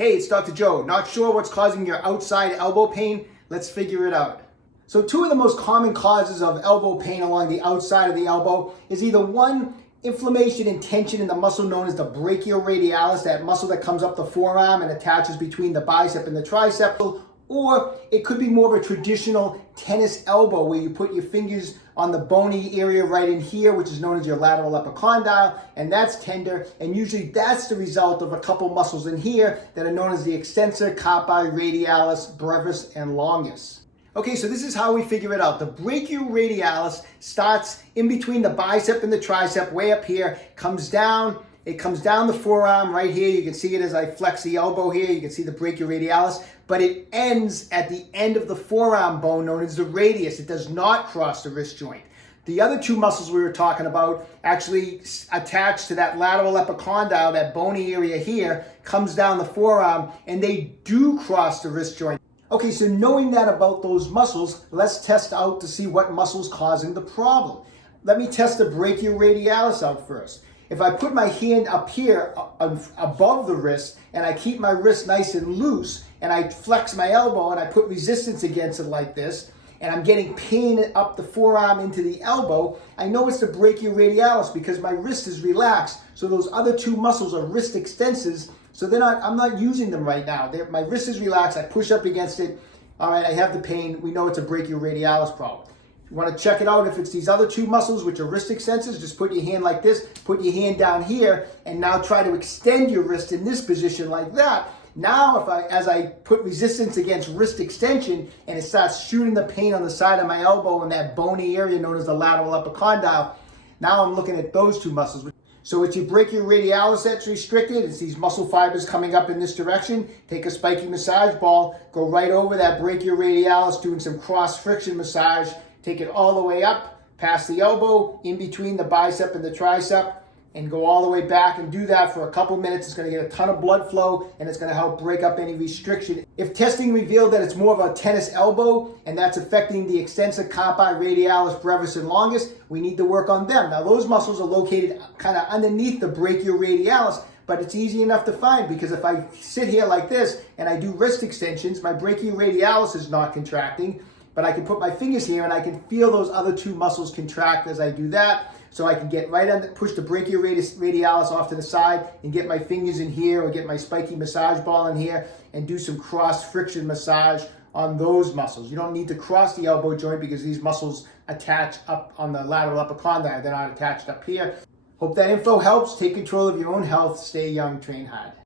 Hey, it's Dr. Joe. Not sure what's causing your outside elbow pain? Let's figure it out. So two of the most common causes of elbow pain along the outside of the elbow is either one, inflammation and tension in the muscle known as the brachioradialis, that muscle that comes up the forearm and attaches between the bicep and the tricep, or it could be more of a traditional tennis elbow where you put your fingers on the bony area right in here, which is known as your lateral epicondyle, and that's tender, and usually that's the result of a couple muscles in here that are known as the extensor, carpi, radialis, brevis, and longus. Okay, so this is how we figure it out. The brachioradialis starts in between the bicep and the tricep, way up here, comes down. It comes down the forearm right here. You can see it as I flex the elbow here. You can see the brachioradialis, but it ends at the end of the forearm bone known as the radius. It does not cross the wrist joint. The other two muscles we were talking about actually attach to that lateral epicondyle, that bony area here, comes down the forearm, and they do cross the wrist joint. Okay, so knowing that about those muscles, let's test out to see what muscle's causing the problem. Let me test the brachioradialis out first. If I put my hand up here above the wrist and I keep my wrist nice and loose and I flex my elbow and I put resistance against it like this, and I'm getting pain up the forearm into the elbow, I know it's the brachioradialis because my wrist is relaxed. So those other two muscles are wrist extensors. So I'm not using them right now. My wrist is relaxed. I push up against it. All right, I have the pain. We know it's a brachioradialis problem. You want to check it out if it's these other two muscles, which are wrist extensors, just put your hand like this, put your hand down here, and now try to extend your wrist in this position like that. Now, as I put resistance against wrist extension and it starts shooting the pain on the side of my elbow in that bony area known as the lateral epicondyle, now I'm looking at those two muscles. So it's your brachioradialis that's restricted. It's these muscle fibers coming up in this direction. Take a spiky massage ball, go right over that brachioradialis, doing some cross friction massage. Take it all the way up, past the elbow, in between the bicep and the tricep, and go all the way back and do that for a couple minutes. It's going to get a ton of blood flow, and it's going to help break up any restriction. If testing revealed that it's more of a tennis elbow, and that's affecting the extensor, carpi, radialis, brevis, and longus, we need to work on them. Now, those muscles are located kind of underneath the brachioradialis, but it's easy enough to find because if I sit here like this and I do wrist extensions, my brachioradialis is not contracting, but I can put my fingers here and I can feel those other two muscles contract as I do that. So I can get right under, push the brachioradialis off to the side and get my fingers in here or get my spiky massage ball in here and do some cross friction massage on those muscles. You don't need to cross the elbow joint because these muscles attach up on the lateral epicondyle. They're not attached up here. Hope that info helps. Take control of your own health. Stay young, train hard.